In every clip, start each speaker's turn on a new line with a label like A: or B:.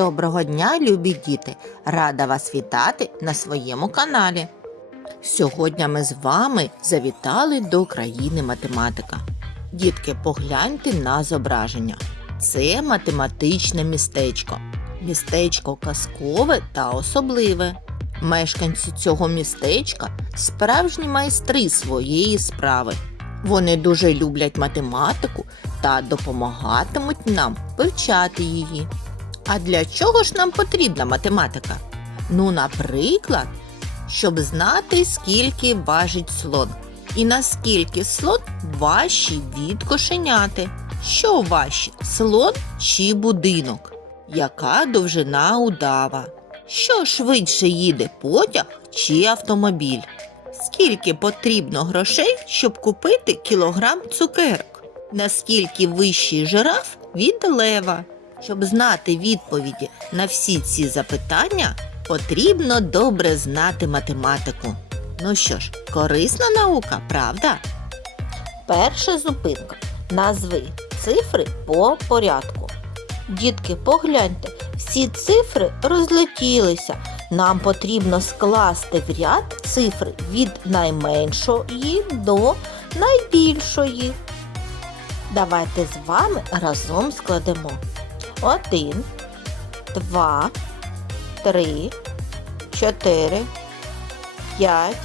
A: Доброго дня, любі діти! Рада вас вітати на своєму каналі. Сьогодні ми з вами завітали до країни математика. Дітки, погляньте на зображення. Це математичне містечко. Містечко казкове та особливе. Мешканці цього містечка справжні майстри своєї справи. Вони дуже люблять математику та допомагатимуть нам вивчати її. А для чого ж нам потрібна математика? Ну, наприклад, щоб знати, скільки важить слон, і наскільки слон важчий від кошеняти. Що важче, слон чи будинок? Яка довжина удава? Що швидше їде потяг чи автомобіль? Скільки потрібно грошей, щоб купити кілограм цукерок? Наскільки вищий жираф від лева? Щоб знати відповіді на всі ці запитання, потрібно добре знати математику. Ну що ж, корисна наука, правда? Перша зупинка. Назви цифри по порядку. Дітки, погляньте, всі цифри розлетілися. Нам потрібно скласти в ряд цифри від найменшої до найбільшої. Давайте з вами разом складемо. Один, два, три, чотири, п'ять,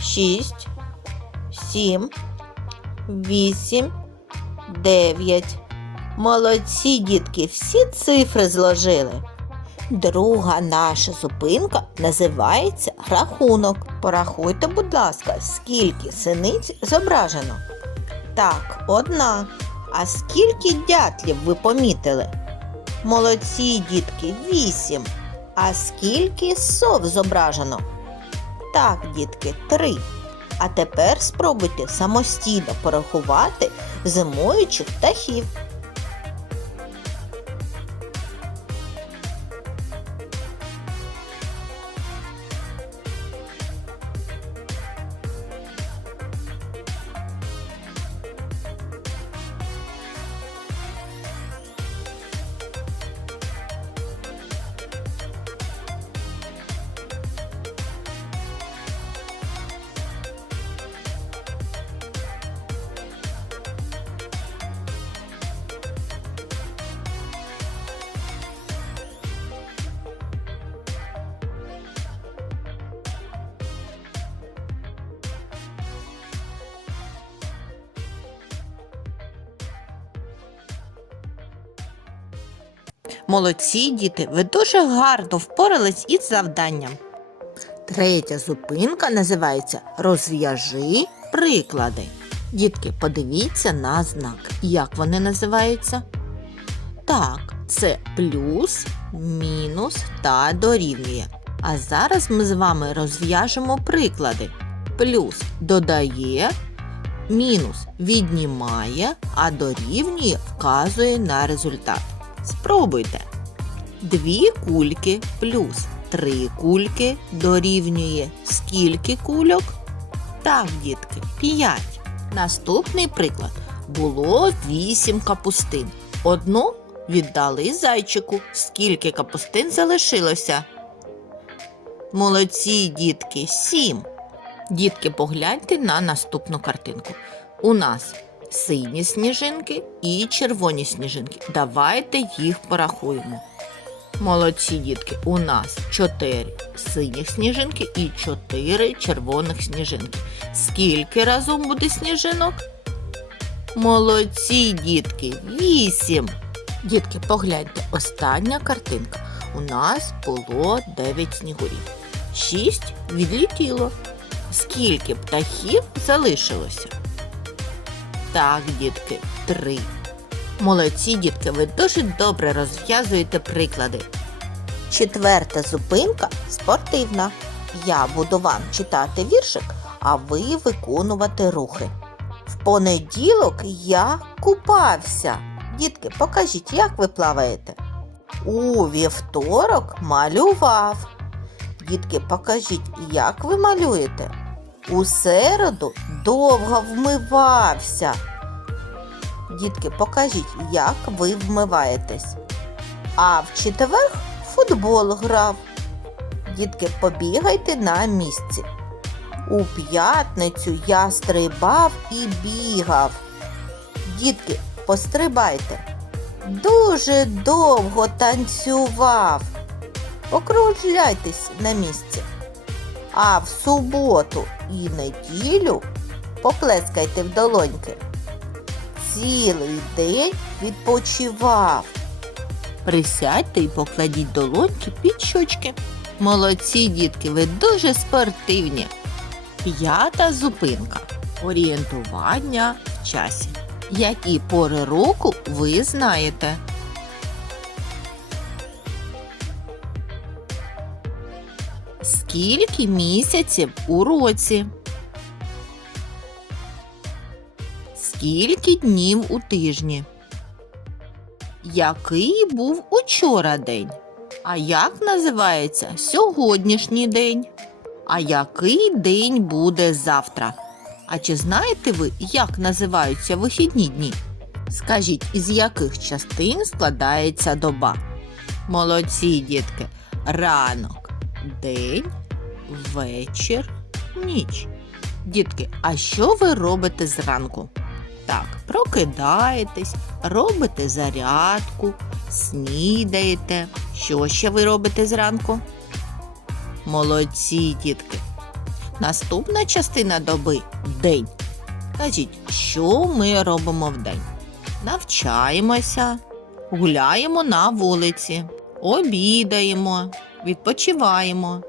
A: шість, сім, вісім, дев'ять. Молодці, дітки, всі цифри зложили. Друга наша зупинка називається рахунок. Порахуйте, будь ласка, скільки синиць зображено. Так, одна. А скільки дятлів ви помітили? Молодці, дітки, вісім. А скільки сов зображено? Так, дітки, три. А тепер спробуйте самостійно порахувати зимуючих птахів. Молодці, діти, ви дуже гарно впорались із завданням. Третя зупинка називається Розв'яжи приклади. Дітки, подивіться на знак. Як вони називаються? Так, це плюс, мінус та дорівнює. А зараз ми з вами розв'яжемо приклади. Плюс додає, мінус віднімає, а дорівнює вказує на результат. Спробуйте. Дві кульки плюс три кульки дорівнює скільки кульок? Так, дітки, п'ять. Наступний приклад. Було вісім капустин. Одну віддали зайчику. Скільки капустин залишилося? Молодці, дітки, сім. Дітки, погляньте на наступну картинку. У нас сині сніжинки і червоні сніжинки. Давайте їх порахуємо. Молодці дітки, у нас 4 синіх сніжинки і 4 червоних сніжинки. Скільки разом буде сніжинок? Молодці дітки, 8. Дітки, погляньте, остання картинка. У нас було 9 снігурів. 6 відлетіло. Скільки птахів залишилося? Так, дітки, три. Молодці, дітки, ви дуже добре розв'язуєте приклади. Четверта зупинка спортивна. Я буду вам читати віршик, а ви виконувати рухи. В понеділок я купався. Дітки, покажіть, як ви плаваєте. У вівторок малював. Дітки, покажіть, як ви малюєте. У середу довго вмивався. Дітки, покажіть, як ви вмиваєтесь. а в четвер футбол грав. Дітки, побігайте на місці. У п'ятницю я стрибав і бігав. Дітки, пострибайте. Дуже довго танцював. Покружляйтесь на місці. А в суботу і неділю поплескайте в долоньки. Цілий день відпочивав. Присядьте і покладіть долоньки під щочки. Молодці, дітки, ви дуже спортивні. П'ята зупинка. Орієнтування в часі. Які пори року ви знаєте? Скільки місяців у році? Скільки днів у тижні? Який був учора день? А як називається сьогоднішній день? А який день буде завтра? А чи знаєте ви, як називаються вихідні дні? Скажіть, із яких частин складається доба? Молодці, дітки. Ранок, день, вечір, ніч. Дітки, а що ви робите зранку? Так, прокидаєтесь, робите зарядку, снідаєте. Що ще ви робите зранку? Молодці, дітки. Наступна частина доби день. Кажіть, що ми робимо в день? Навчаємося, гуляємо на вулиці, обідаємо, відпочиваємо.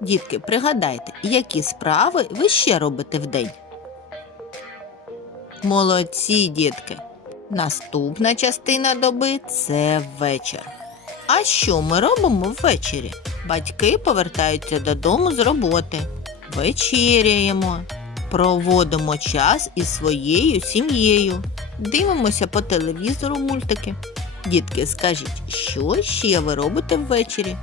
A: Дітки, пригадайте, які справи ви ще робите в день? Молодці, дітки. Наступна частина доби це вечір. А що ми робимо ввечері? Батьки повертаються додому з роботи, вечеряємо, проводимо час із своєю сім'єю, дивимося по телевізору мультики. Дітки, скажіть, що ще ви робите ввечері?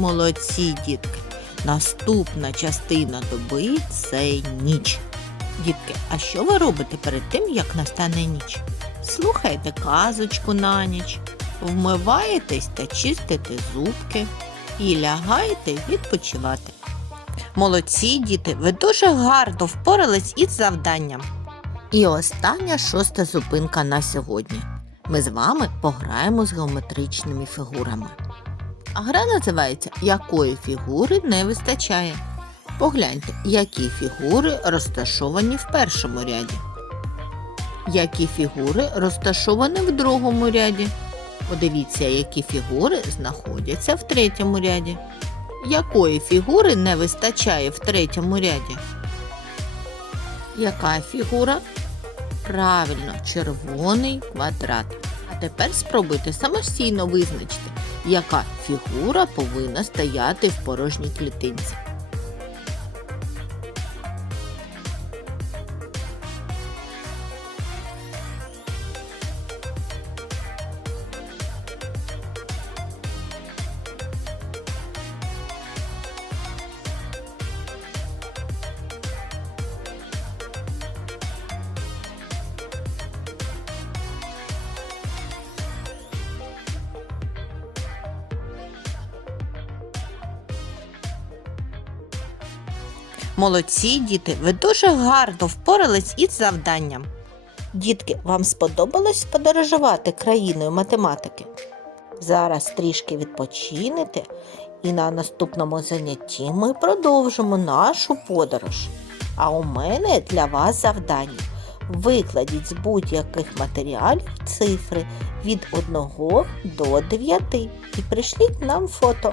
A: Молодці, дітки. Наступна частина доби це ніч. Дітки, а що ви робите перед тим, як настане ніч? Слухайте казочку на ніч, вмиваєтесь та чистите зубки і лягаєте відпочивати. Молодці, діти, ви дуже гарно впорались із завданням. І остання шоста зупинка на сьогодні. Ми з вами пограємо з геометричними фігурами. А гра називається Якої фігури не вистачає. Погляньте, які фігури розташовані в першому ряді. Які фігури розташовані в другому ряді. Подивіться, які фігури знаходяться в третьому ряді. Якої фігури не вистачає в третьому ряді? Яка фігура? Правильно, червоний квадрат. А тепер спробуйте самостійно визначити, яка фігура повинна стояти в порожній клітинці. Молодці, діти, ви дуже гарно впорались із завданням. Дітки, вам сподобалось подорожувати країною математики? Зараз трішки відпочинете, і на наступному занятті ми продовжимо нашу подорож. А у мене для вас завдання. Викладіть з будь-яких матеріалів цифри від 1 до 9 і пришліть нам фото.